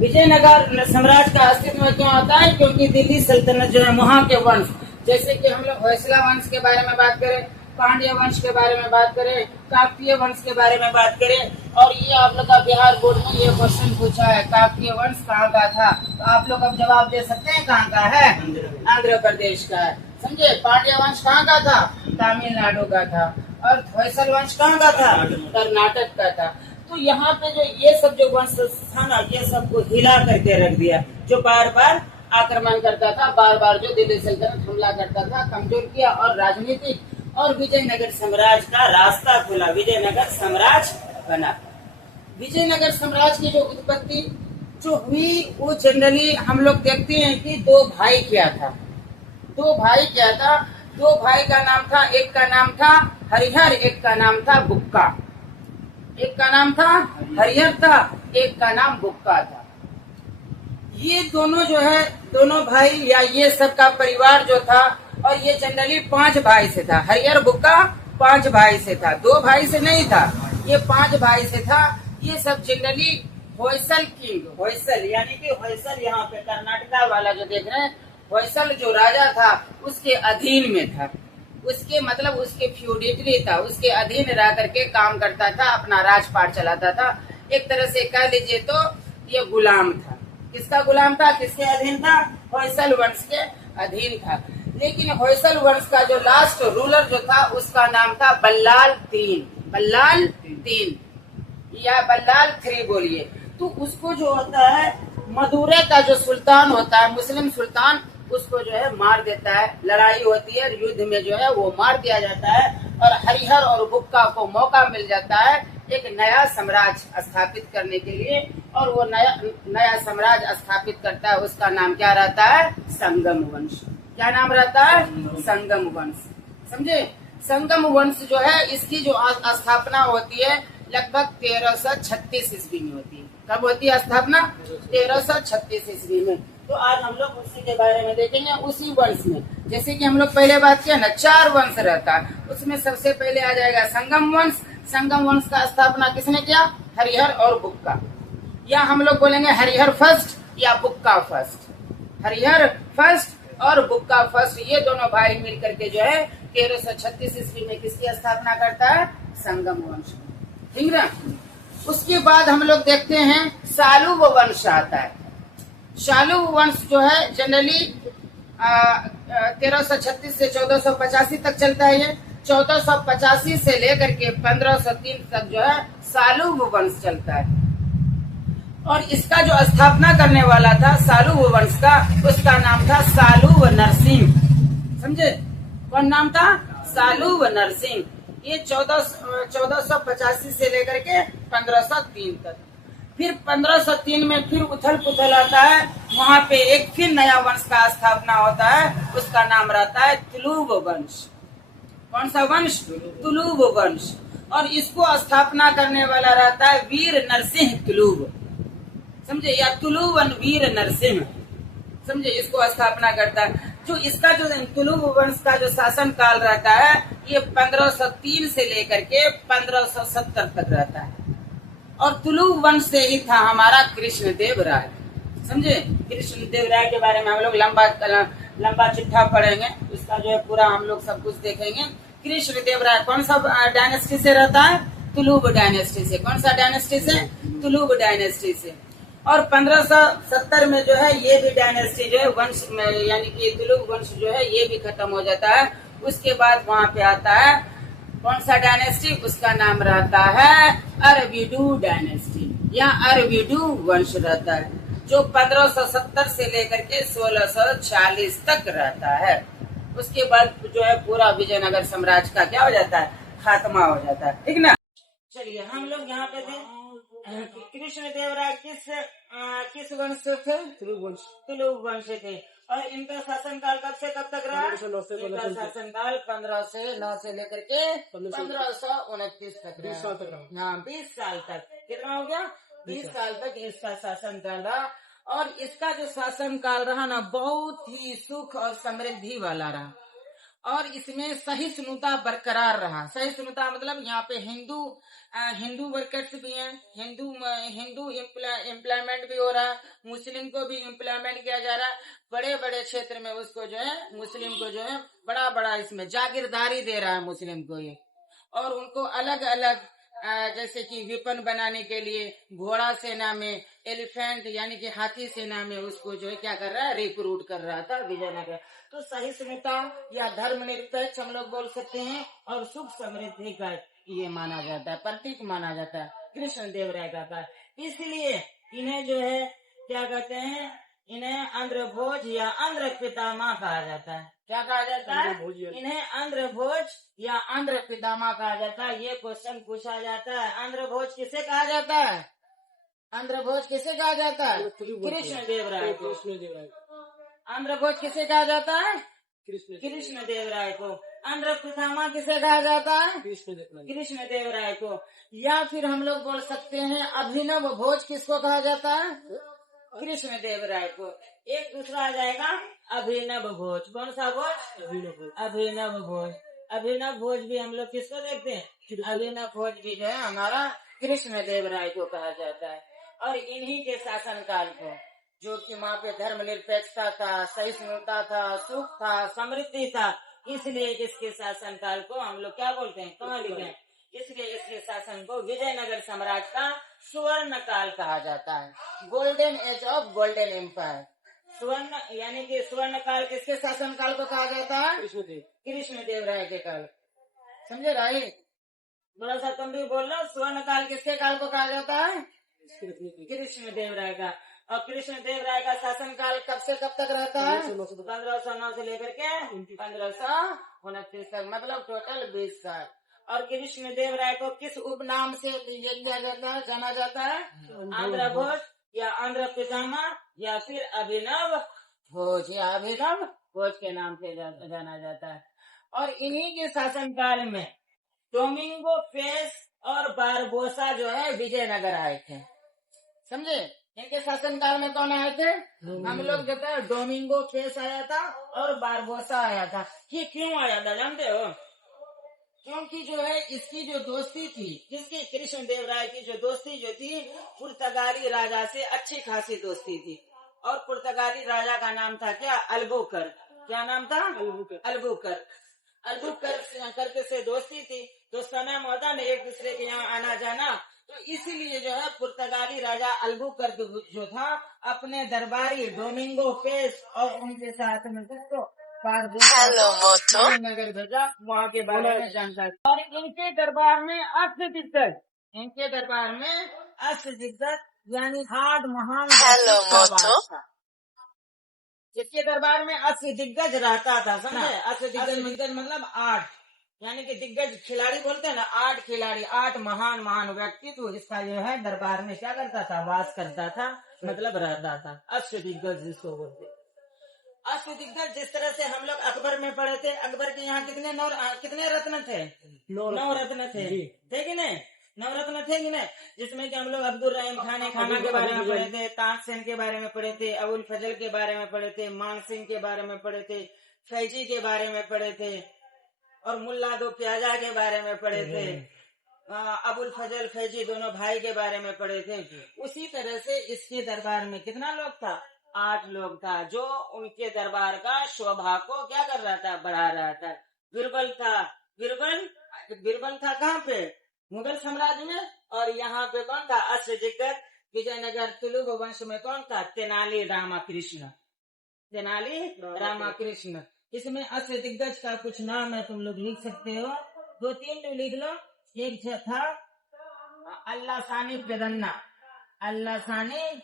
विजयनगर साम्राज्य का अस्तित्व क्यों होता है? क्योंकि दिल्ली सल्तनत जो है वहाँ के वंश, जैसे कि हम लोग होयसला वंश के बारे में बात करें, पांड्य वंश के बारे में बात करें, काकतीय वंश के बारे में बात करें, और ये आप लोग का बिहार बोर्ड में ये क्वेश्चन पूछा है, काकतीय वंश कहाँ का था? तो आप लोग अब जवाब दे सकते हैं कहाँ का है? आंध्र प्रदेश का है। समझे? पांड्य वंश कहाँ का था? तमिलनाडु का था। और होयसल वंश कहाँ का था? कर्नाटक का था। तो यहाँ पे जो ये सब जो वंश था ना, ये सबको हिला करके रख दिया, जो बार बार आक्रमण करता था, बार बार जो दिल्ली सल्तनत हमला करता था, कमजोर किया और राजनीतिक और विजयनगर साम्राज्य का रास्ता खुला, विजयनगर साम्राज्य बना। विजयनगर साम्राज्य की जो उत्पत्ति जो हुई वो जनरली हम लोग देखते हैं कि दो भाई क्या था। दो भाई का नाम था, एक का नाम था हरिहर, एक का नाम था बुक्का। एक का नाम था हरिहर था, एक का नाम बुक्का था। ये दोनों जो है, दोनों भाई या ये सबका परिवार जो था, और ये जनरली 5 भाई से था। हरिहर बुक्का 5 भाई से था, 2 भाई से नहीं था, ये 5 भाई से था। ये सब जनरली होयसल किंग, होयसल यानी कि होयसल यहाँ पे कर्नाटका वाला जो देख रहे हैं, होयसल जो राजा था उसके अधीन में था, उसके मतलब उसके फ्यूडिटरी था, उसके अधीन रह करके काम करता था, अपना राजपाट चलाता था। एक तरह से कह लीजिए तो ये गुलाम था। किसका गुलाम था? किसके अधीन था? होयसल वंश के अधीन था। लेकिन होयसल वंश का जो लास्ट रूलर जो था उसका नाम था बल्लाल तीन, बल्लाल 3 या बल्लाल 3 बोलिए। तो उसको जो होता है मदुरै का जो सुल्तान होता है, मुस्लिम सुल्तान, उसको जो है मार देता है। लड़ाई होती है, युद्ध में जो है वो मार दिया जाता है, और हरिहर और बुक्का को मौका मिल जाता है एक नया साम्राज्य स्थापित करने के लिए। और वो नया साम्राज्य स्थापित करता है, उसका नाम क्या रहता है? संगम वंश। क्या नाम रहता है? संगम वंश। समझे? संगम वंश जो है इसकी जो स्थापना होती है लगभग 1336 ईस्वी में होती है। कब होती है स्थापना? 1336 ईस्वी में। तो आज हम लोग उसी के बारे में देखेंगे, उसी वंश में। जैसे कि हम लोग पहले बात किया ना, 4 वंश रहता है, उसमें सबसे पहले आ जाएगा संगम वंश। संगम वंश का स्थापना किसने किया? हरिहर और बुक्का। या हम लोग बोलेंगे हरिहर फर्स्ट या बुक्का फर्स्ट। हरिहर फर्स्ट और बुक्का फर्स्ट, ये दोनों भाई मिल करके जो है 1336 ईस्वी में किसकी स्थापना करता है? संगम वंश। ठीक ना? उसके बाद हम लोग देखते हैं सालुव वंश आता है। सालुव वंश जो है जनरली 1336 से 1485 तक चलता है। ये 1485 से लेकर के 1503 तक जो है सालुव वंश चलता है। और इसका जो स्थापना करने वाला था सालुव वंश का, उसका नाम था सालुव नरसिंह। समझे? कौन नाम था? सालुव नरसिंह। ये 1485 से लेकर के 1503 तक। फिर 1503 में फिर उथल पुथल आता है, वहाँ पे एक फिर नया वंश का स्थापना होता है, उसका नाम रहता है तुलुव वंश। कौन सा वंश? तुलुव वंश। और इसको स्थापना करने वाला रहता है वीर नरसिंह तुलुव। समझे? या तुलुव वीर नरसिंह। समझे? इसको स्थापना करता है। जो इसका जो तुलुव वंश का जो शासन काल रहता है ये 1503 से लेकर के 1570 तक रहता है। और तुलुव वंश से ही था हमारा कृष्णदेव राय। समझे? कृष्णदेव राय के बारे में हम लोग लंबा चिट्ठा पढ़ेंगे, उसका जो है पूरा हम लोग सब कुछ देखेंगे। कृष्णदेव राय कौन सा डायनेस्टी से रहता है? तुलुव डायनेस्टी से। कौन सा डायनेस्टी से? तुलुव डायनेस्टी से। और 1570 में जो है ये भी डायनेस्टी जो है वंश में, यानी कि तुलुव वंश जो है ये भी खत्म हो जाता है। उसके बाद वहाँ पे आता है कौन सा डायनेस्टी? उसका नाम रहता है अरविडू डायनेस्टी या अरविडू वंश रहता है, जो 1570 से लेकर के 1640 तक रहता है। उसके बाद जो है पूरा विजयनगर साम्राज्य का क्या हो जाता है? खात्मा हो जाता है। ठीक ना? चलिए हम लोग यहाँ पे थे कृष्णदेव राय किस वंश से थे? तुलुव वंश से थे। और इनका शासनकाल कब से कब तक रहा? इनका शासनकाल 1509 से लेकर के 1529 तक रहा। हाँ, 20 साल तक। कितना हो गया? 20 साल तक इसका शासनकाल रहा। और इसका जो शासनकाल रहा ना बहुत ही सुख और समृद्धि वाला रहा। और इसमें सहिष्णुता बरकरार रहा। सहिष्णुता मतलब यहाँ पे हिंदू वर्कर्स भी हैं, हिंदू एम्प्लॉयमेंट भी हो रहा है, मुस्लिम को भी एम्प्लॉयमेंट किया जा रहा है। बड़े बड़े क्षेत्र में उसको जो है, मुस्लिम को जो है बड़ा बड़ा इसमें जागीरदारी दे रहा है मुस्लिम को ये। और उनको अलग अलग जैसे कि वेपन बनाने के लिए घोड़ा सेना में, एलिफेंट यानी कि हाथी सेना में उसको जो है क्या कर रहा है, रिक्रूट कर रहा था विजयनगर। तो सहिष्णुता या धर्मनिरपेक्ष हम लोग बोल सकते हैं, और सुख समृद्धि का ये माना जाता है, प्रतीक माना जाता है कृष्ण देव राय का। इसलिए इन्हें जो है क्या कहते हैं, इन्हें आंध्र भोज या आंध्र पितामह कहा जाता है। क्या कहा जाता है? इन्हें आंध्र भोज या आंध्र पितामह कहा जाता है। ये क्वेश्चन पूछा जाता है, आंध्र भोज किसे कहा जाता है? आंध्र भोज किसे कहा जाता है? कृष्ण देव राय को। आंध्र भोज किसे कहा जाता है? कृष्ण देव राय को। आंध्र पितामह किसे कहा जाता है? कृष्ण देव राय को। या फिर हम लोग बोल सकते हैं अभिनव भोज किसको कहा जाता है? कृष्ण देव राय को। एक दूसरा आ जाएगा अभिनव भोज। कौन सा भोज? अभिनव भोज। अभिनव भोज भी हम लोग किसको देखते हैं? अभिनव भोज भी जो है हमारा कृष्ण देव राय को कहा जाता है। और इन्हीं के शासन काल को, जो कि वहाँ पे धर्मनिरपेक्षता था, सहिष्णुता था, सुख था, समृद्धि था, इसलिए इसके शासन काल को हम लोग क्या बोलते हैं? कहाँ लिखे हैं? इसलिए इसके शासन को विजयनगर साम्राज्य का सुवर्ण काल कहा जाता है, golden age of golden empire. सुवर्ण यानी कि स्वर्ण काल किसके शासन काल को कहा जाता है? कृष्ण देव राय के काल। समझे राय? थोड़ा सा तुम भी बोल लो, स्वर्ण काल किसके काल को कहा जाता है? कृष्ण देव राय का। और कृष्ण देव राय का शासन काल कब से कब तक रहता है? 1509 से लेकर के 1529 तक, मतलब टोटल 20 साल। और कृष्ण देव राय को किस उपनाम से जाना जाता है? आंध्र भोज या आंध्र पितामह या फिर अभिनव भोज या अभिनव भोज के नाम से जाना जाता है। और इन्हीं के शासन काल में डोमिंगो पेस और बारबोसा जो है विजयनगर आए थे। समझे? इनके शासन काल में कौन आए थे? हम लोग कहते हैं डोमिंगो पेस आया था और बारबोसा आया था। ये क्यों आया था जानते हो? क्योंकि जो है इसकी जो दोस्ती थी, जिसकी कृष्ण देव राय की जो दोस्ती जो थी, पुर्तगाली राजा से अच्छी खासी दोस्ती थी। और पुर्तगाली राजा का नाम था क्या? अल्बुकर। क्या नाम था? अल्बुकर। करके से दोस्ती थी, दोस्ताना होता न एक दूसरे के यहाँ आना जाना। तो इसीलिए जो है पुर्तगाली राजा अल्बुकर जो था, अपने दरबारी डोमिंगो पेस और उनके साथ में नगर भेजा, वहाँ के बारे में जानकारी। और इनके दरबार में अष्ट दिग्गज यानी 8 महान था। जिसके दरबार में अष्ट दिग्गज रहता था, समझे? अष्ट दिग्गज मतलब 8, यानी कि दिग्गज खिलाड़ी बोलते हैं ना, 8 खिलाड़ी, 8 महान व्यक्तित्व इसका जो है दरबार में क्या करता था? वास करता था, मतलब रहता था। अष्ट दिग्गज जिसको बोलते। अष्ट दिग्गज जिस तरह से हम लोग अकबर में पढ़े थे, अकबर के यहाँ कितने रत्न थे? 9 रत्न थे कि नहीं? 9 रत्न थे कि नहीं? जिसमें कि हम लोग अब्दुल रहीम खाना के बारे में पढ़े थे, ताजसेन के बारे में पढ़े थे, अबुल फजल के बारे में पढ़े थे, मान सिंह के बारे में पढ़े थे, फैजी के बारे में पढ़े थे, और मुल्ला दो प्याजा के बारे में पढ़े थे, अबुल फजल फैजी दोनों भाई के बारे में पढ़े थे। उसी तरह से इसके दरबार में कितना लोग था? 8 लोग था, जो उनके दरबार का शोभा को क्या कर रहा था? बढ़ा रहा था। बीरबल था कहाँ पे? मुगल साम्राज्य में। और यहाँ पे कौन था? अष्ट दिग्गज विजयनगर तुलुग वंश में कौन था? तेनाली रामाकृष्ण। इसमें अष्ट दिग्गज का कुछ नाम है, तुम लोग लिख सकते हो, 2-3 तो लिख लो। एक था अल्लासानी पेदन्ना, अल्लासानी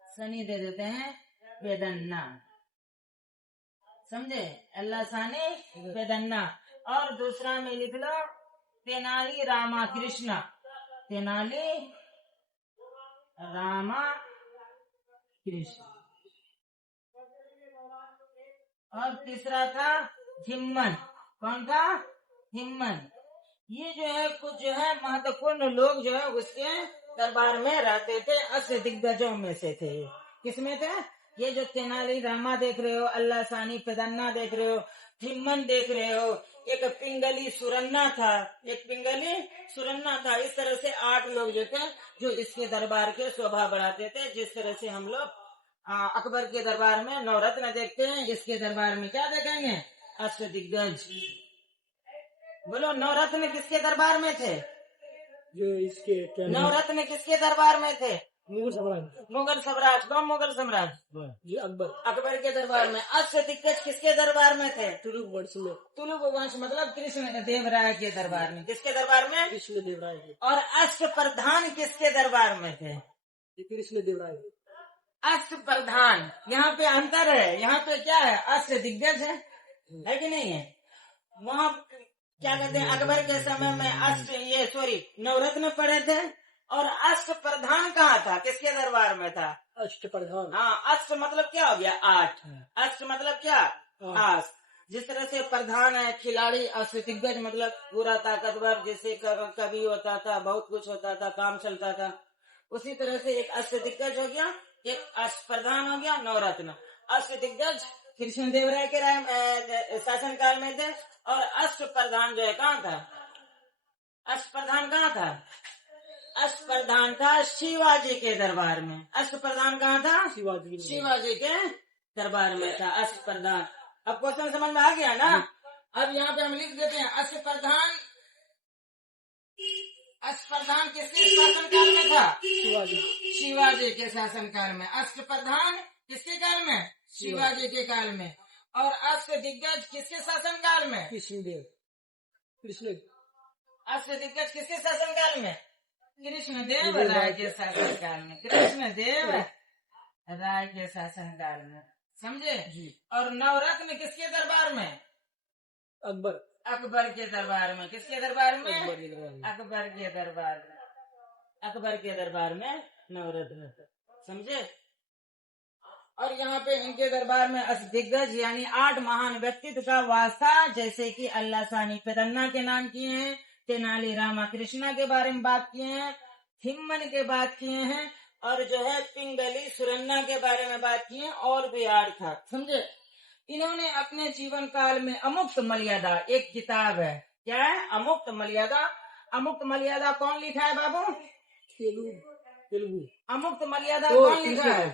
सनी दे देते हैं, पेदन्ना। समझे? अल्लासानी पेदन्ना। और दूसरा में लिख लो तेनाली रामाकृष्ण। और तीसरा था हिम्मन। कौन था? हिम्मन। ये जो है कुछ जो है महत्वपूर्ण लोग जो है उसके दरबार में रहते थे, अष्ट दिग्गजों में से थे। किसमें थे? ये जो तेनाली रामा देख रहे हो, अल्लाह सानी पेदन्ना देख रहे हो, थिम्मन देख रहे हो, एक पिंगली सुरन्ना था, एक पिंगली सुरन्ना था। इस तरह से 8 लोग जो थे जो इसके दरबार के शोभा बढ़ाते थे। जिस तरह से हम लोग अकबर के दरबार में नवरत्न देखते हैं, इसके दरबार में क्या देखेंगे? अष्ट दिग्गज। बोलो, नवरत्न किसके दरबार में थे? जो इसके नवरत्न किसके दरबार में थे? मुगल सम्राट मुगल सम्राट। कौन मुगल सम्राट? जी अकबर। अकबर के दरबार में। अष्ट दिग्गज किसके दरबार में थे? तुलुक वंश में। तुलुक वंश मतलब कृष्ण देव राय के दरबार में। किसके दरबार में? कृष्ण देव राय के। और अष्ट प्रधान किसके दरबार में थे? कृष्ण देव राय। अष्ट प्रधान, यहाँ पे अंतर है। यहाँ पे क्या है? अष्ट दिग्गज है कि नहीं है? वहाँ क्या कहते हैं, अकबर के समय में नवरत्न पढ़े थे। और अष्ट प्रधान कहाँ था? किसके दरबार में था? अष्ट प्रधान। हाँ, अष्ट मतलब क्या हो गया? 8। अष्ट मतलब क्या? 8। जिस तरह से प्रधान है खिलाड़ी, अष्ट दिग्गज मतलब पूरा ताकतवर, जैसे कभी होता था, बहुत कुछ होता था, काम चलता था। उसी तरह से एक अष्ट दिग्गज हो गया, एक अष्ट प्रधान हो गया, नवरत्न। अष्ट दिग्गज कृष्ण देव राय के शासन काल में थे। और अष्ट प्रधान जो है कहाँ था? अष्ट प्रधान कहाँ था? अष्ट प्रधान था शिवाजी के दरबार में। अष्ट प्रधान कहाँ था? शिवाजी के दरबार में था अष्ट प्रधान। अब क्वेश्चन समझ में आ गया ना? अब यहाँ पे हम लिख देते हैं अष्ट प्रधान। अष्ट प्रधान किसके शासन काल में था? शिवाजी के शासन काल में। अष्ट प्रधान किसके काल में? शिवाजी के काल में। और अष्ट दिग्गज किसके शासन काल में? कृष्ण। अष्ट दिग्गज किसके शासन काल में? कृष्ण देव राय के शासन काल में। कृष्ण देव राय के शासन काल में, समझे जी। और नवरत्न किसके दरबार में? अकबर। अकबर के दरबार में। किसके दरबार में? अकबर के दरबार में। अकबर के दरबार में नवरत्न, समझे। और यहाँ पे इनके दरबार में अष्ट दिग्गज यानी 8 महान व्यक्तित्व का वास था। जैसे कि अल्लाह सानी पेदन्ना के नाम किए हैं, तेनाली रामा कृष्णा के बारे में बात किए हैं, थिम्मन के बात किए हैं, और जो है पिंगली सुरन्ना के बारे में बात किए, और भी 8 था, समझे। इन्होंने अपने जीवन काल में अमुक्त मर्यादा, एक किताब है, क्या है? अमुक्त मर्यादा। अमुक्त मर्यादा कौन लिखा है बाबू? तेलुगु। अमुक्त मर्यादा कौन लिखा है?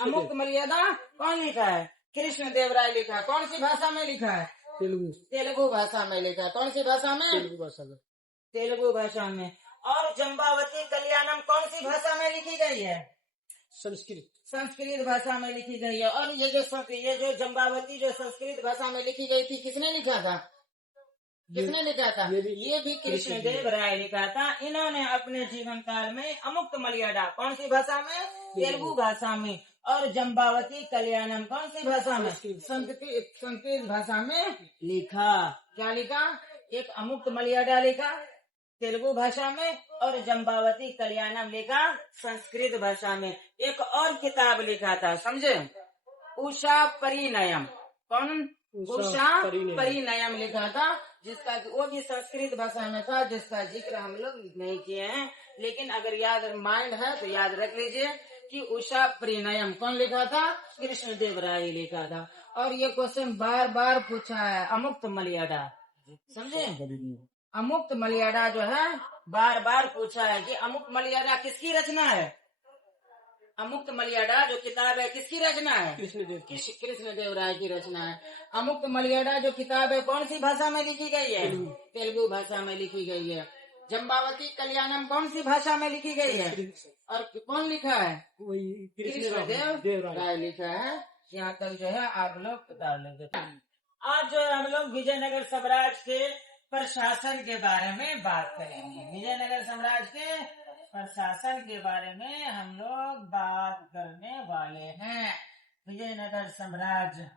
अमुक्त मर्यादा कौन लिखा है? कृष्ण देव राय लिखा है। कौन सी भाषा में लिखा है? तेलुगु भाषा में लिखा है। कौन सी भाषा में? तेलुगु भाषा में। और जम्बावती कल्याणम कौन सी भाषा में लिखी गई है? संस्कृत भाषा में लिखी गई है। और ये जो जम्बावती जो संस्कृत भाषा में लिखी गई थी, किसने लिखा था? किसने लिखा था? ये भी कृष्ण देव राय लिखा था। इन्होंने अपने जीवन काल में अमुक्त मर्यादा कौन सी भाषा में? तेलुगु भाषा में। और जम्बावती कल्याणम कौन सी भाषा में? संस्कृत भाषा में लिखा। क्या लिखा? एक अमुक्त मर्यादा लिखा तेलुगु भाषा में, और जम्बावती कल्याणम लिखा संस्कृत भाषा में। एक और किताब लिखा था, समझे, उषा परिणयम। कौन? उषा परिणयम लिखा था, जिसका वो भी संस्कृत भाषा में था, जिसका जिक्र हम लोग नहीं किए हैं। लेकिन अगर याद माइंड है तो याद रख लीजिए कि उषा परिणयम कौन लिखा था? कृष्ण देव राय लिखा था। और ये क्वेश्चन बार बार पूछा है, अमुक्त मर्यादा, समझे। अमुक्त मर्यादा जो है बार बार पूछा है कि अमुक्त मर्यादा किसकी रचना है? अमुक्त मर्यादा जो किताब है किसकी रचना है? कृष्ण देव राय की रचना है। अमुक्त मर्यादा जो किताब है कौन सी भाषा में लिखी गई है? तेलुगु भाषा में लिखी गई है। जम्बावती कल्याणम कौन सी भाषा में लिखी गई है? और कौन लिखा है? कृष्ण देव राय लिखा है। यहाँ तक जो है आप लोग बता लेंगे। आज जो है हम लोग विजयनगर साम्राज्य के प्रशासन के बारे में बात करेंगे। विजयनगर साम्राज्य के प्रशासन के बारे में हम लोग बात करने वाले हैं। विजयनगर साम्राज्य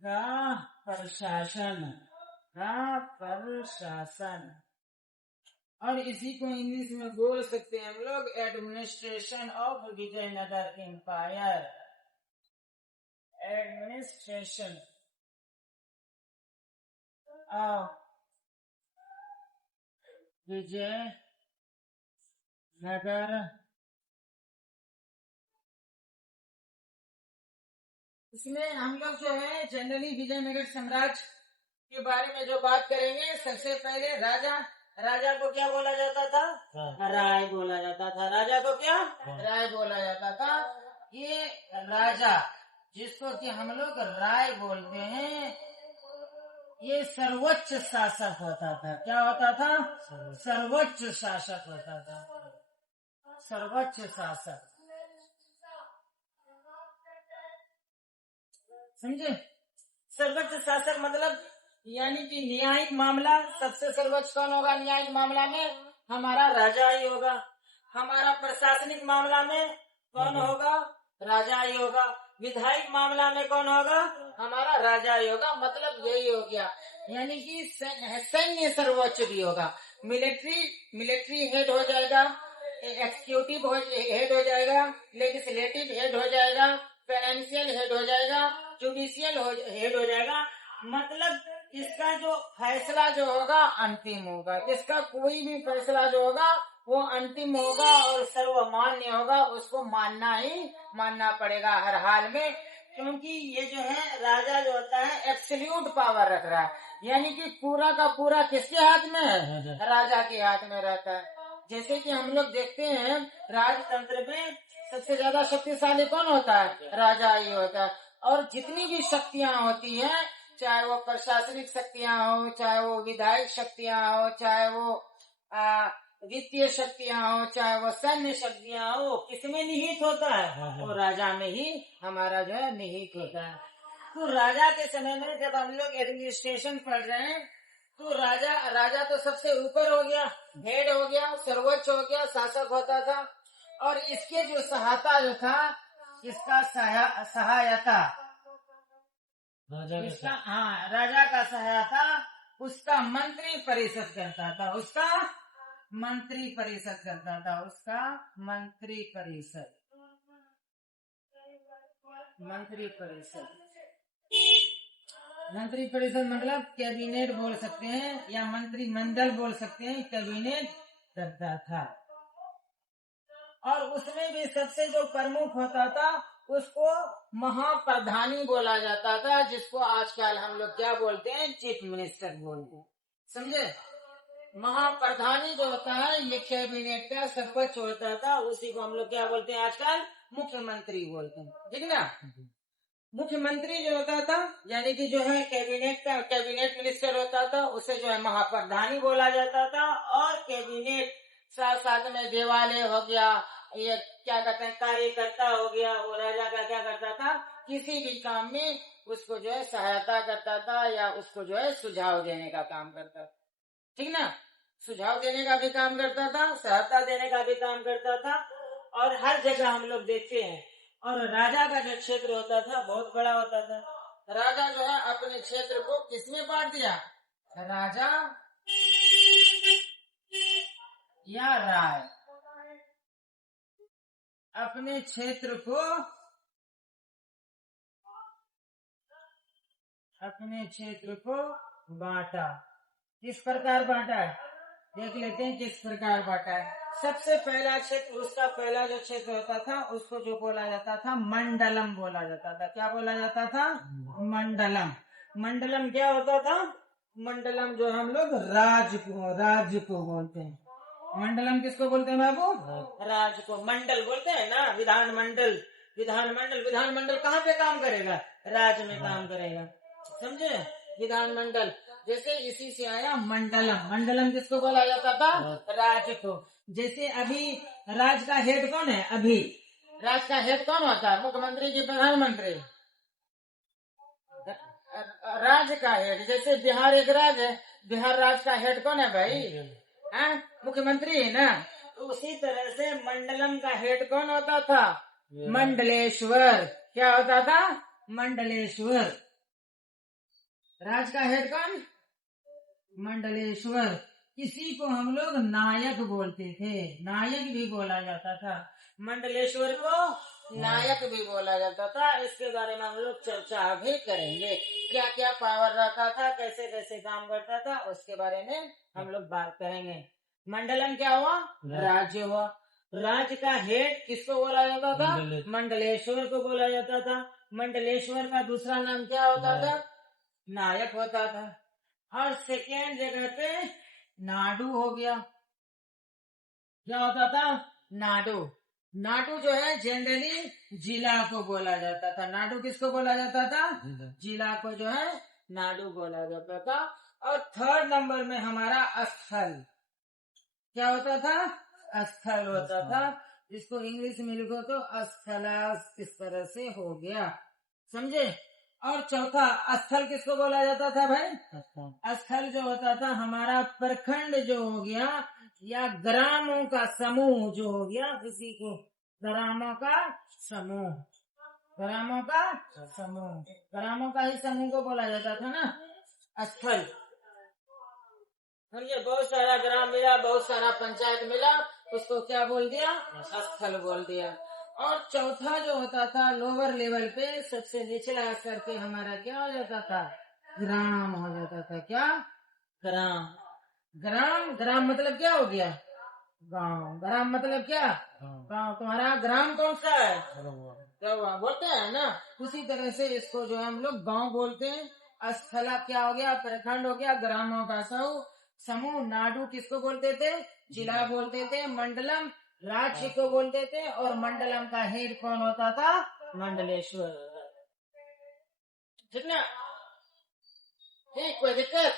का प्रशासन और इसी को इंग्लिश में बोल सकते हैं हम लोग administration of Vijayanagar empire. Administration of Vijayanagar इसमें हम लोग जो है जनरली विजयनगर साम्राज्य के बारे में जो बात करेंगे, सबसे पहले राजा। राजा को क्या बोला जाता था? राय बोला जाता था। राजा को क्या? राय बोला जाता था। ये राजा जिसको कि हम लोग राय बोलते हैं, ये सर्वोच्च शासक होता था। क्या होता था? सर्वोच्च शासक होता था। सर्वोच्च शासक, समझे? सर्वोच्च शासक मतलब यानी कि न्यायिक मामला सबसे सर्वोच्च कौन होगा? न्यायिक मामला में हमारा राजा ही होगा। हमारा प्रशासनिक मामला में कौन होगा? राजा ही होगा। विधायिक मामला में कौन होगा? हमारा राजा ही होगा। मतलब यही हो गया, यानी कि सैन्य सर्वोच्च भी होगा। मिलिट्री हेड हो जाएगा, एक्सिक्यूटिव हेड हो जाएगा, लेजिस्लेटिव हेड हो जाएगा, फाइनेंशियल हेड हो जाएगा, जुडिशियल हेड हो जाएगा। मतलब इसका जो फैसला जो होगा अंतिम होगा। इसका कोई भी फैसला जो होगा वो अंतिम होगा और सर्वमान्य होगा। उसको मानना ही मानना पड़ेगा हर हाल में, क्योंकि ये जो है राजा जो होता है एब्सोल्यूट पावर रख रहा है, यानी कि पूरा का पूरा किसके हाथ में है? राजा के हाथ में रहता है। जैसे कि हम लोग देखते हैं राजतंत्र में सबसे ज्यादा शक्तिशाली कौन होता है? राजा ही होता है। और जितनी भी शक्तियां होती हैं, चाहे वो प्रशासनिक शक्तियां हो, चाहे वो विधायक शक्तियां हो, चाहे वो वित्तीय शक्तियां हो, चाहे वो सैन्य शक्तियां हो, किसमें निहित होता है? वो राजा में ही हमारा जो है निहित होता है। तो राजा के समय में जब हम लोग एडमिनिस्ट्रेशन पढ़ रहे हैं, तो राजा तो सबसे ऊपर हो गया, हेड हो गया, सर्वोच्च हो गया, शासक होता था। और इसके जो सहायता जो था, इसका सहायता, इसका राजा का सहायता उसका मंत्री परिषद करता था। उसका मंत्री परिषद करता था। उसका मंत्री परिषद मतलब कैबिनेट बोल सकते हैं या मंत्रिमंडल बोल सकते हैं। कैबिनेट करता था। और उसमें भी सबसे जो प्रमुख होता था उसको महाप्रधानी बोला जाता था, जिसको आजकल हम लोग क्या बोलते हैं? चीफ मिनिस्टर बोलते हैं। समझे? महाप्रधानी जो होता है ये कैबिनेट का सर्वोच्च होता था। उसी को हम लोग क्या बोलते हैं आजकल? मुख्यमंत्री बोलते हैं। ठीक ना? मुख्यमंत्री जो होता था यानी कि जो है कैबिनेट मिनिस्टर होता था, उसे जो है महाप्रधानी बोला जाता था। और कैबिनेट साथ में देवालय हो गया, ये क्या कहते हैं, कार्यकर्ता हो गया, वो राजा का क्या करता था? किसी भी काम में उसको जो है सहायता करता था या उसको जो है सुझाव देने का काम करता था। ठीक ना? सुझाव देने का भी काम करता था, सहायता देने का भी काम करता था। और हर जगह हम लोग देखते हैं। और राजा का जो क्षेत्र होता था बहुत बड़ा होता था। राजा जो है अपने क्षेत्र को किसमें बांट दिया? राजा या राय अपने क्षेत्र को बांटा। किस प्रकार बांटा है? देख लेते हैं किस प्रकार बांटा है। सबसे पहला क्षेत्र, उसका पहला जो क्षेत्र होता था उसको जो बोला जाता था मंडलम बोला जाता था। क्या बोला जाता था? मंडलम। मंडलम क्या होता था? मंडलम जो हम लोग राज्य को बोलते हैं। मंडलम किसको बोलते हैं बाबू? राज्य को। मंडल बोलते हैं ना, विधानमंडल कहाँ पे काम करेगा? राज्य में काम करेगा। समझे? विधानमंडल जैसे इसी से आया मंडलम किसको बोला जाता था? राज्य को। जैसे अभी राज्य का हेड कौन है? अभी राज्य का हेड कौन होता है? मुख्यमंत्री की प्रधानमंत्री। राज्य का हेड, जैसे बिहार एक राज्य है, बिहार राज्य का हेड कौन है भाई? मुख्यमंत्री है ना। तो उसी तरह से मंडलम का हेड कौन होता था? मंडलेश्वर। क्या होता था? मंडलेश्वर। राज्य का हेड कौन? मंडलेश्वर। इसी को हम लोग नायक बोलते थे। नायक भी बोला जाता था। मंडलेश्वर को नायक भी बोला जाता था। इसके बारे में हम लोग चर्चा भी करेंगे। क्या क्या पावर रखा था, कैसे कैसे काम करता था, उसके बारे में हम लोग बात करेंगे। मंडलम क्या हुआ? राज्य हुआ। राज्य का हेड किसको बोला जाता था? मंडलेश्वर को बोला जाता था। मंडलेश्वर का दूसरा नाम क्या होता था? नायक होता था। और सेकेंड जगह पे नाडू हो गया। क्या होता था? नाडू। नाडू जो है जनरली जिला को बोला जाता था। नाडू किसको बोला जाता था? जिला को जो है नाडू बोला जाता था। और थर्ड नंबर में हमारा स्थल। क्या होता था? स्थल होता था, जिसको इंग्लिश में लिखो तो स्थलास, इस तरह से हो गया, समझे। और चौथा स्थल किसको बोला जाता था भाई? स्थल जो होता था हमारा प्रखंड जो हो गया, या ग्रामों का समूह जो हो गया, किसी को ग्रामों का समूह, ग्रामों का समूह, ग्रामों का ही समूह को बोला जाता था ना स्थल। समझे, बहुत सारा ग्राम मिला, बहुत सारा पंचायत मिला, उसको क्या बोल दिया? स्थल बोल दिया। और चौथा जो होता था लोअर लेवल पे, सबसे निचला स्तर पे हमारा क्या हो जाता था? ग्राम हो जाता था। क्या? ग्राम। ग्राम, ग्राम मतलब क्या हो गया? गांव। ग्राम मतलब क्या? गांव। तुम्हारा ग्राम कौन सा है? गाँव बोलते हैं ना। उसी तरह से इसको जो है हम लोग गांव बोलते हैं। स्थला क्या हो गया? प्रखंड हो गया, ग्रामों का समूह। नाडु किसको बोलते थे? जिला बोलते थे। मंडलम राज्य को बोलते थे। और मंडलम का हेड कौन होता था? मंडलेश्वर। ठीक ना? ठीक, कोई दिक्कत?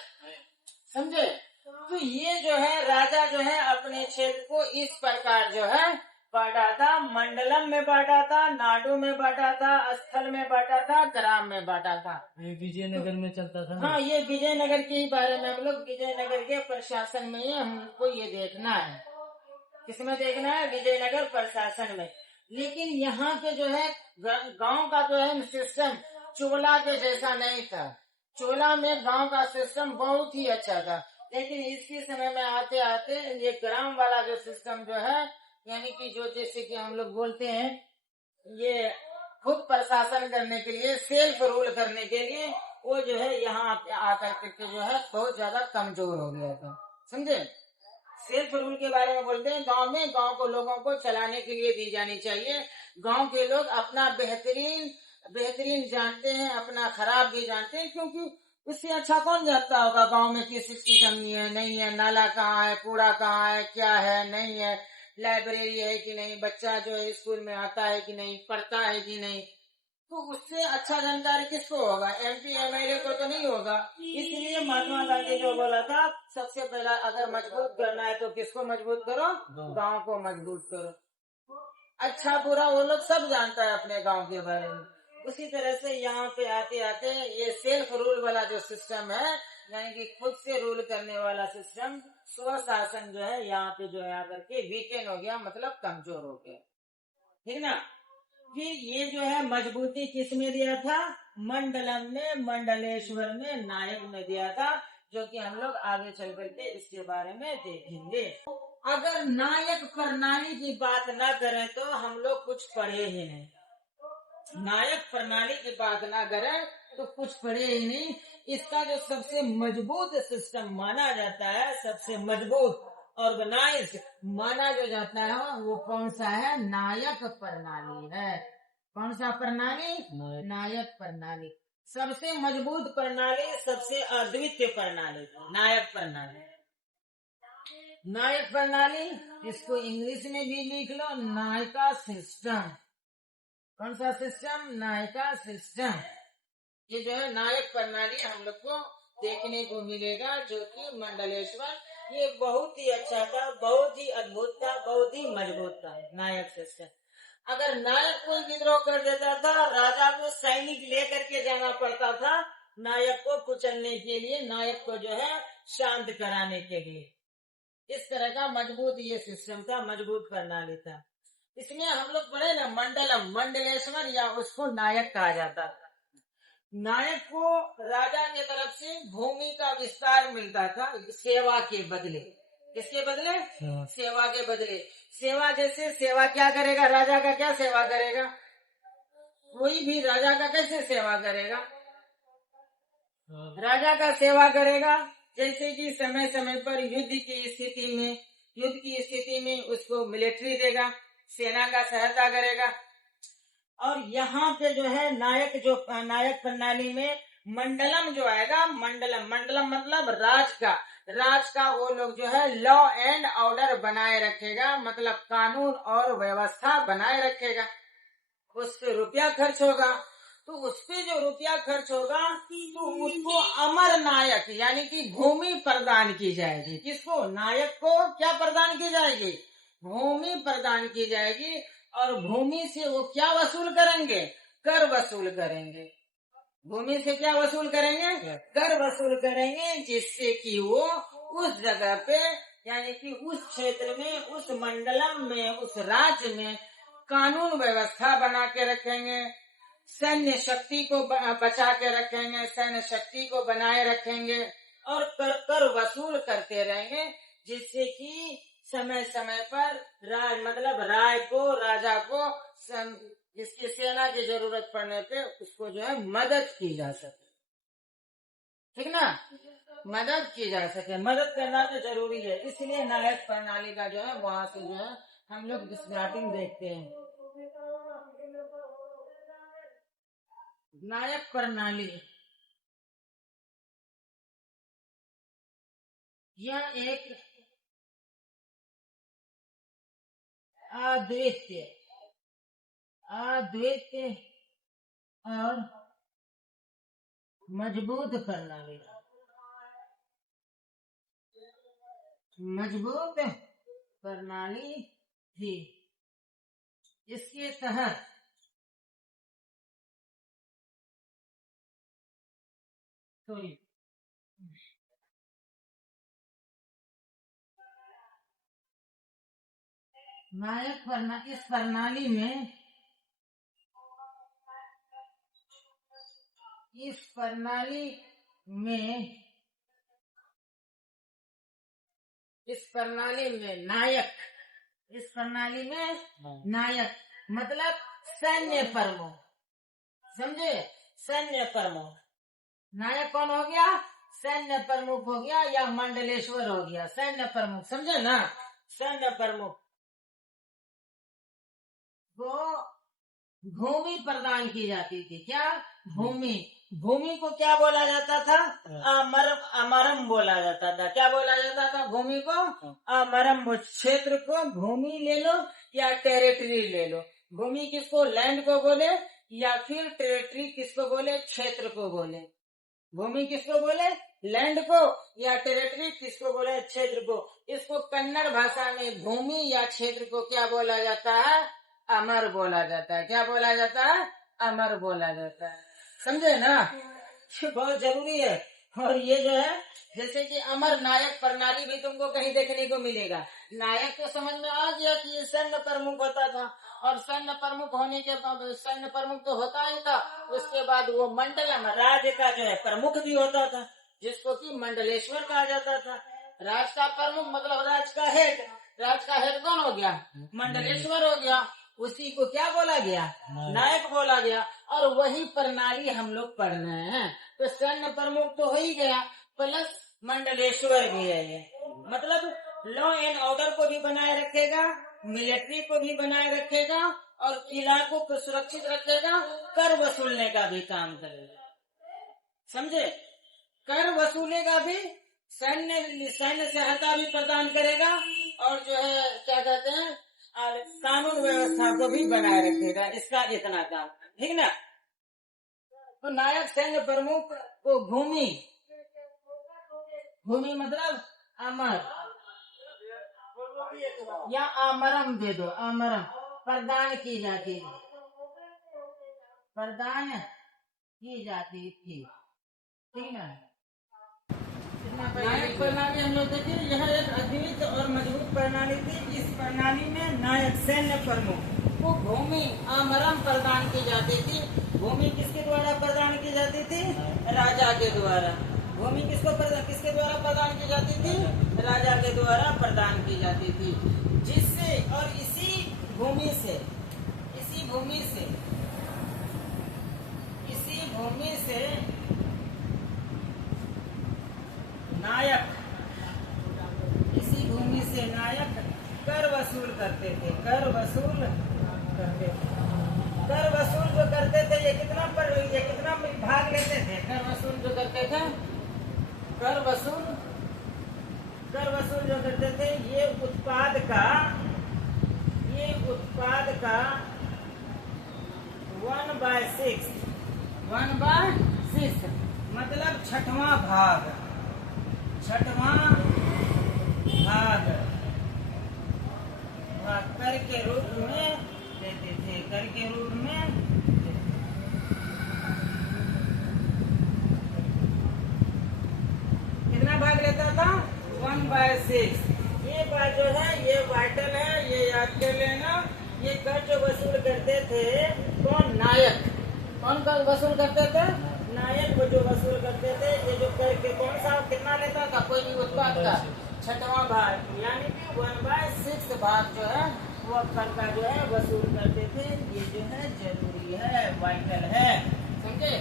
समझे। तो ये जो है राजा जो है अपने क्षेत्र को इस प्रकार जो है बांटा था। मंडलम में बांटा था, नाडु में बांटा था, स्थल में बांटा था, ग्राम में बांटा था। ये विजयनगर में चलता था। हाँ, ये विजयनगर के बारे में हम लोग विजयनगर के प्रशासन में ही हमको ये देखना है। किसमें देखना है? विजयनगर प्रशासन में। लेकिन यहाँ के जो है गांव का जो है सिस्टम चोला के जैसा नहीं था। चोला में गांव का सिस्टम बहुत ही अच्छा था, लेकिन इसके समय में आते आते ये ग्राम वाला जो सिस्टम जो है, यानी कि जो जैसे कि हम लोग बोलते हैं, ये खुद प्रशासन करने के लिए, सेल्फ रूल करने के लिए, वो जो है यहाँ आकर के जो है बहुत ज्यादा कमजोर हो गया था। समझे। सेल्फ रूल के बारे में बोलते हैं गांव में, गांव को लोगों को चलाने के लिए दी जानी चाहिए। गांव के लोग अपना बेहतरीन जानते हैं, अपना खराब भी जानते हैं, क्योंकि उससे अच्छा कौन जानता होगा गांव में किस चीज की कमी है, नहीं है, नाला कहाँ है, कूड़ा कहाँ है, क्या है, नहीं है, लाइब्रेरी है कि नहीं, बच्चा जो है स्कूल में आता है कि नहीं, पढ़ता है कि नहीं। तो उससे अच्छा जानकारी किसको होगा? MP MLA को तो नहीं होगा। इसलिए महात्मा गांधी जो बोला था, सबसे पहला अगर मजबूत करना है तो किसको मजबूत करो? गांव को मजबूत करो। अच्छा बुरा वो लोग सब जानता है अपने गांव के बारे में। उसी तरह से यहाँ पे आते आते ये सेल्फ रूल वाला जो सिस्टम है, यानी कि खुद से रूल करने वाला सिस्टम, स्वशासन जो है यहाँ पे जो है आकर के वीकेंड हो गया, मतलब कमजोर हो गया। ठीक ना। फिर ये जो है मजबूती किस में दिया था? मंडलम ने, मंडलेश्वर ने, नायक में दिया था, जो कि हम लोग आगे चल करके इसके बारे में देखेंगे। अगर नायक प्रणाली की बात ना करें तो हम लोग कुछ पढ़े ही नहीं। नायक प्रणाली की बात ना करें तो कुछ पढ़े ही नहीं। इसका जो सबसे मजबूत सिस्टम माना जाता है, सबसे मजबूत ऑर्गेनाइज माना जो जाता है, वो कौन सा है? नायक प्रणाली है। कौन सा प्रणाली? नायक प्रणाली। सबसे मजबूत प्रणाली, सबसे अद्वितीय प्रणाली, नायक प्रणाली। नायक प्रणाली, इसको इंग्लिश में भी लिख लो, नायका सिस्टम। कौन सा सिस्टम? नायका सिस्टम। ये जो है नायक प्रणाली हम लोग को देखने को मिलेगा, जो कि मंडलेश्वर, ये बहुत ही अच्छा था, बहुत ही अद्भुत था, बहुत ही मजबूत था नायक सिस्टम। अगर नायक कोई विद्रोह कर देता था, राजा को सैनिक लेकर के जाना पड़ता था नायक को कुचलने के लिए, नायक को जो है शांत कराने के लिए। इस तरह का मजबूत ये सिस्टम था, मजबूत प्रणाली था। इसमें हम लोग पढ़े ना मंडलम, मंडलेश्वर, या उसको नायक कहा जाता था। नायक को राजा की तरफ से भूमि का विस्तार मिलता था सेवा के बदले। किसके बदले? सेवा के बदले। सेवा जैसे सेवा क्या करेगा? राजा का क्या सेवा करेगा? कोई भी राजा का कैसे सेवा करेगा? राजा का सेवा करेगा जैसे कि समय समय पर युद्ध की स्थिति में उसको मिलिट्री देगा, सेना का सहायता करेगा। और यहाँ पे जो है नायक प्रणाली में मंडलम जो आएगा, मंडलम मतलब राज का वो लोग जो है लॉ एंड ऑर्डर बनाए रखेगा, मतलब कानून और व्यवस्था बनाए रखेगा। उस पे रुपया खर्च होगा, तो उस पे जो रुपया खर्च होगा तो उसको अमर नायक यानी कि भूमि प्रदान की जाएगी। किसको? नायक को क्या प्रदान की जाएगी? भूमि प्रदान की जाएगी। और भूमि से वो क्या वसूल करेंगे? कर वसूल करेंगे। भूमि से क्या वसूल करेंगे? कर वसूल करेंगे, जिससे कि वो उस जगह पे यानी कि उस क्षेत्र में, उस मंडलम में, उस राज्य में कानून व्यवस्था बना के रखेंगे, सैन्य शक्ति को बचा के रखेंगे, सैन्य शक्ति को बनाए रखेंगे और कर वसूल करते रहेंगे, जिससे कि समय समय पर राजा को जिसकी सेना की जरूरत पड़ने पे उसको जो है मदद की जा सके। ठीक ना? मदद की जा सके, मदद करना तो जरूरी है। इसलिए नायक प्रणाली का जो है वहां से जो है हम लोग डिस्क्राइबिंग देखते हैं। नायक प्रणाली यह एक अद्वितीय और मजबूत प्रणाली थी। इसके तहत इस प्रणाली में नायक मतलब सैन्य प्रमुख। समझे? सैन्य प्रमुख। नायक कौन हो गया? सैन्य प्रमुख हो गया या मंडलेश्वर हो गया। सैन्य प्रमुख, समझे ना? सैन्य प्रमुख को भूमि प्रदान की जाती थी। क्या? भूमि को क्या बोला जाता था? अमरम बोला जाता था। क्या बोला जाता था? भूमि को अमरम। क्षेत्र को भूमि ले लो या टेरिटरी ले लो। भूमि किसको? लैंड को बोले, या फिर टेरिटरी किसको बोले? क्षेत्र को बोले। भूमि किसको बोले? लैंड को, या टेरिटरी किसको बोले? क्षेत्र को। इसको कन्नड़ भाषा में भूमि या क्षेत्र को क्या बोला जाता है? अमर बोला जाता है। क्या बोला जाता है? अमर बोला जाता है। समझे ना? बहुत जरूरी है। और ये जो है जैसे कि अमर नायक प्रणाली भी तुमको कहीं देखने को मिलेगा। नायक तो समझ में आ गया कि ये सैन्य प्रमुख होता था, और सैन्य प्रमुख होने के बाद सैन्य प्रमुख तो होता ही था, उसके बाद वो मंडलम राज्य का जो है प्रमुख भी होता था, जिसको कि मंडलेश्वर कहा जाता था। राज का प्रमुख मतलब राज का हेड। राज का हेड कौन हो गया? मंडलेश्वर हो गया। उसी को क्या बोला गया? नायक बोला गया। और वही प्रणाली हम लोग पढ़ रहे हैं। तो सैन्य प्रमुख तो हो ही गया, प्लस मंडलेश्वर भी है ये। मतलब लॉ एंड ऑर्डर को भी बनाए रखेगा, मिलिट्री को भी बनाए रखेगा, और इलाकों को सुरक्षित रखेगा, कर वसूलने का भी काम करेगा। समझे? कर वसूलेगा भी, सैन्य सहायता भी प्रदान करेगा, और जो है क्या कहते हैं और कानून व्यवस्था को भी बनाए रखेगा। इसका इतना काम। ठीक ना? तो नायक सैन्य प्रमुख को भूमि मतलब अमर या अमरम दे दो। अमरम प्रदान की जाती थी। ठीक ना? नायक प्रणाली हम लोग देखिए, यह एक अद्वितीय और मजबूत प्रणाली थी। इस प्रणाली में नायक सैन्य प्रमुख को भूमि अमरम प्रदान की जाती थी। भूमि किसके द्वारा प्रदान की जाती थी? राजा के द्वारा। भूमि किसके द्वारा प्रदान की जाती थी? राजा के द्वारा प्रदान की जाती थी। जिससे और इसी भूमि से नायक कर वसूल करते थे। कर वसूल जो करते थे ये कितना भाग लेते थे? कर वसूल जो करते थे, कर वसूल जो करते थे, ये उत्पाद का 1/6 मतलब छठवां भाग कर के रूप में देते थे, कर के रूप में देते थे। कितना भाग लेता था? 1/6। ये बात जो है ये वाइटल है, ये याद कर लेना। ये कर जो वसूल करते थे कौन? नायक। कौन कर वसूल करते थे? नायक वो जो वसूल करते थे। ये जो कर के कौन सा कितना लेता था? कोई भी उत्पाद का छठवां भाग, यानी कि 1/6 भाग जो है वो कर का जो है वसूल करते थे। ये जो है जरूरी है, वाइटल है, समझे?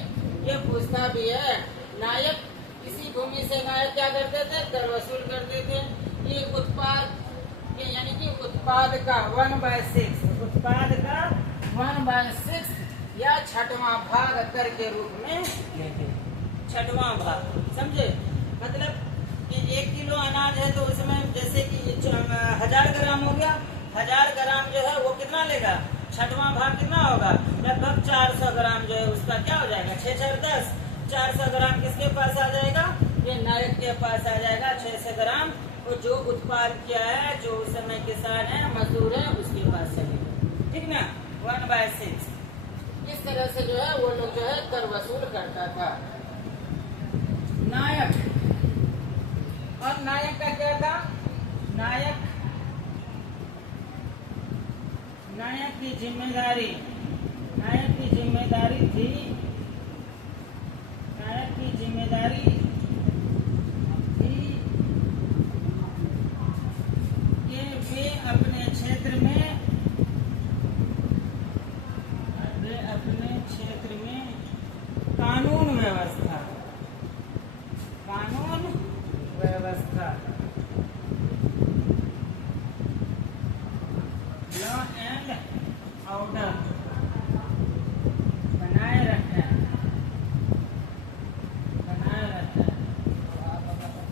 ये पूछता भी है, नायक किसी भूमि से नायक क्या करते थे? कर वसूल करते थे। ये उत्पाद यानी कि उत्पाद का 1/6, उत्पाद का 1/6 या छठवां भाग कर के रूप में लेते। छठवां भाग, समझे? मतलब कि 1 किलो अनाज है तो उसमें जैसे कि 1000 ग्राम हो गया, 1000 ग्राम जो है वो कितना लेगा? छठवां भाग कितना होगा? लगभग 400 ग्राम जो है उसका क्या हो जाएगा? 6 4 10, 400 ग्राम किसके पास आ जाएगा? ये नायक के पास आ जाएगा। 600 ग्राम वो जो उत्पाद किया है, जो उस समय किसान है, मजदूर है, उसके पास चलेगा, ठीक ना? 1/6 इस तरह से जो है वो लोग जो है कर वसूल करता था। नायक, और नायक का क्या था? नायक की जिम्मेदारी थी, नायक की जिम्मेदारी थी कि वे अपने क्षेत्र में कानून व्यवस्था लॉ एंड ऑर्डर बनाए रखें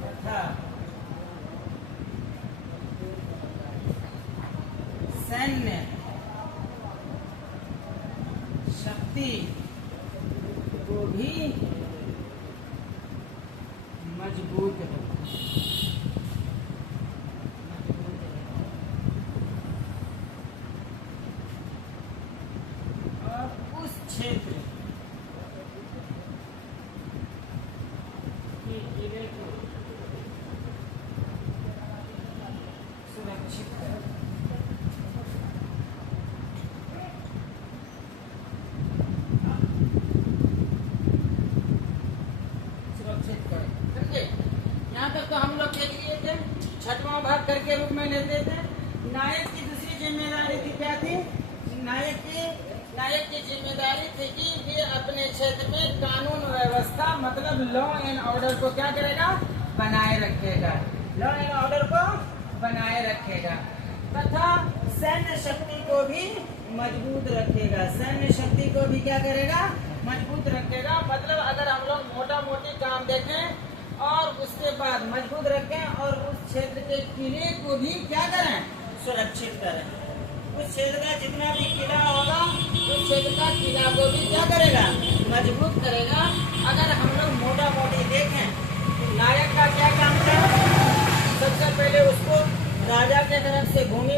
तथा सैन्य शक्ति को भी मजबूत है। और उस क्षेत्र के जिले को सुरक्षित करें। यहाँ तक तो हम लोग देख लिए थे। छठवां भाग कर के रूप में लेते थे। नायक की दूसरी जिम्मेदारी थी, क्या थी? नायक की जिम्मेदारी थी कि वे अपने क्षेत्र में कानून व्यवस्था मतलब लॉ एंड ऑर्डर को क्या करेगा? बनाए रखेगा। लॉ एंड ऑर्डर को बनाए रखेगा तथा सैन्य शक्ति को भी मजबूत रखेगा। सैन्य शक्ति को भी क्या करेगा? मजबूत रखेगा। मतलब अगर हम लोग मोटा मोटी काम देखें और उसके बाद मजबूत रखें और उस क्षेत्र के किले को भी क्या करें? सुरक्षित करें। उस क्षेत्र का जितना भी किला होगा उस क्षेत्र का किला को भी क्या करेगा? मजबूत करेगा। अगर हम लोग मोटा मोटी देखें तो नायक का क्या काम था? सबसे पहले उसको राजा के तरफ से भूमि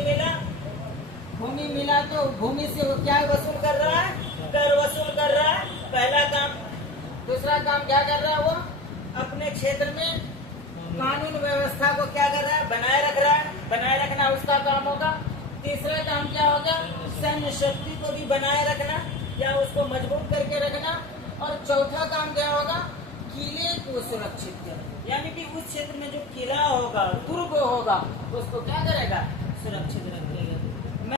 मिला तो भूमि से वो क्या वसूल कर रहा है? कर वसूल कर रहा है, पहला काम। दूसरा काम क्या कर रहा है? वो अपने क्षेत्र में कानून व्यवस्था को क्या कर रहा है? बनाए रख रहा है। बनाए रखना उसका काम होगा। तीसरा काम क्या होगा? सैन्य शक्ति को भी बनाए रखना या उसको मजबूत करके रखना। और चौथा काम क्या होगा? किले को सुरक्षित करना, यानी कि उस क्षेत्र में जो किला होगा, दुर्ग होगा, उसको क्या करेगा? सुरक्षित रखेगा।